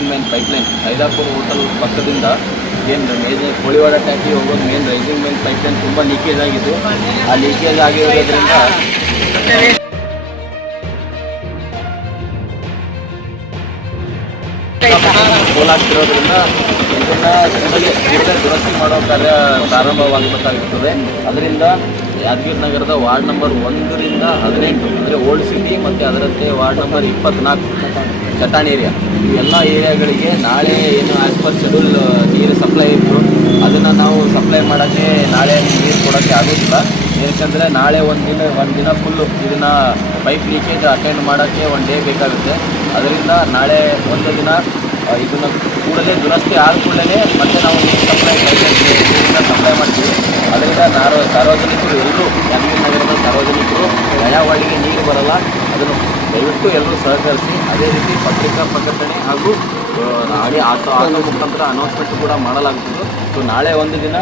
Rising main pipeline ಹೈದಾಪುರ hotel ಪಕ್ಕದಿಂದ ಏನು Koliwad taxi ಹೋಗೋದು main rising main pipeline ತುಂಬ ಲೀಕೇಜ್ ಆಗಿದ್ದು. ಆ ಲೀಕೇಜ್ ಆಗಿರೋದ್ರಿಂದ ಪೋಲಾಗ್ತಿರೋದ್ರಿಂದ ಇದನ್ನು ಕೂಡಲೇ ದುರಸ್ತಿ ಮಾಡೋ ಕಾರ್ಯ ಪ್ರಾರಂಭವಾಗಬೇಕಾಗುತ್ತದೆ. ಅದರಿಂದ ಯಾದಗಿರಿ ನಗರದ ವಾರ್ಡ್ ನಂಬರ್ 1ರಿಂದ 18 ಅಂದರೆ ಓಲ್ಡ್ ಸಿಟಿ ಮತ್ತು ಅದರಂತೆ ವಾರ್ಡ್ ನಂಬರ್ 24 ಚಟಾಣಿ ಏರಿಯಾ, ಈ ಎಲ್ಲ ಏರಿಯಾಗಳಿಗೆ ನಾಳೆ ಏನು ಆ್ಯಸ್ ಪರ್ ಶೆಡ್ಯೂಲ್ ನೀರು ಸಪ್ಲೈ ಇತ್ತು ಅದನ್ನು ನಾವು ಸಪ್ಲೈ ಮಾಡೋಕ್ಕೆ ನಾಳೆ ನೀರು ಕೊಡೋಕ್ಕೆ ಆಗೋದಿಲ್ಲ. ಏಕೆಂದರೆ ನಾಳೆ ಒಂದು ದಿನ ಫುಲ್ಲು ಇದನ್ನು ಪೈಪ್ ಲೀಕೇಜ್ ಅಟೆಂಡ್ ಮಾಡೋಕ್ಕೆ 1 ಡೇ ಬೇಕಾಗುತ್ತೆ. ಅದರಿಂದ ನಾಳೆ ಒಂದು ದಿನ ಇದನ್ನು ಕೂಡಲೇ ದುರಸ್ತಿ ಆದ ಕೂಡಲೇ ಮತ್ತೆ ನಾವು ನೀರು ಸಪ್ಲೈ ಮಾಡ್ತೀವಿ. ಅದರಿಂದ ಸಾರ್ವಜನಿಕರು ಎಲ್ಲರೂ ಯಾದಗಿರಿ ನಗರದ ಸಾರ್ವಜನಿಕರು ದಯಾವಾಡಿಗೆ ನೀರು ಬರಲ್ಲ, ಅದನ್ನು ದಯವಿಟ್ಟು ಎಲ್ಲರೂ ಸಹಕರಿಸಿ. ಅದೇ ರೀತಿ ಪತ್ರಿಕಾ ಪ್ರಕಟಣೆ ಹಾಗೂ ಆಟೋ ಮುಖಾಂತರ ಅನೌನ್ಸ್ಮೆಂಟ್ ಕೂಡ ಮಾಡಲಾಗುತ್ತದೆ. ಸೊ ನಾಳೆ ಒಂದು ದಿನ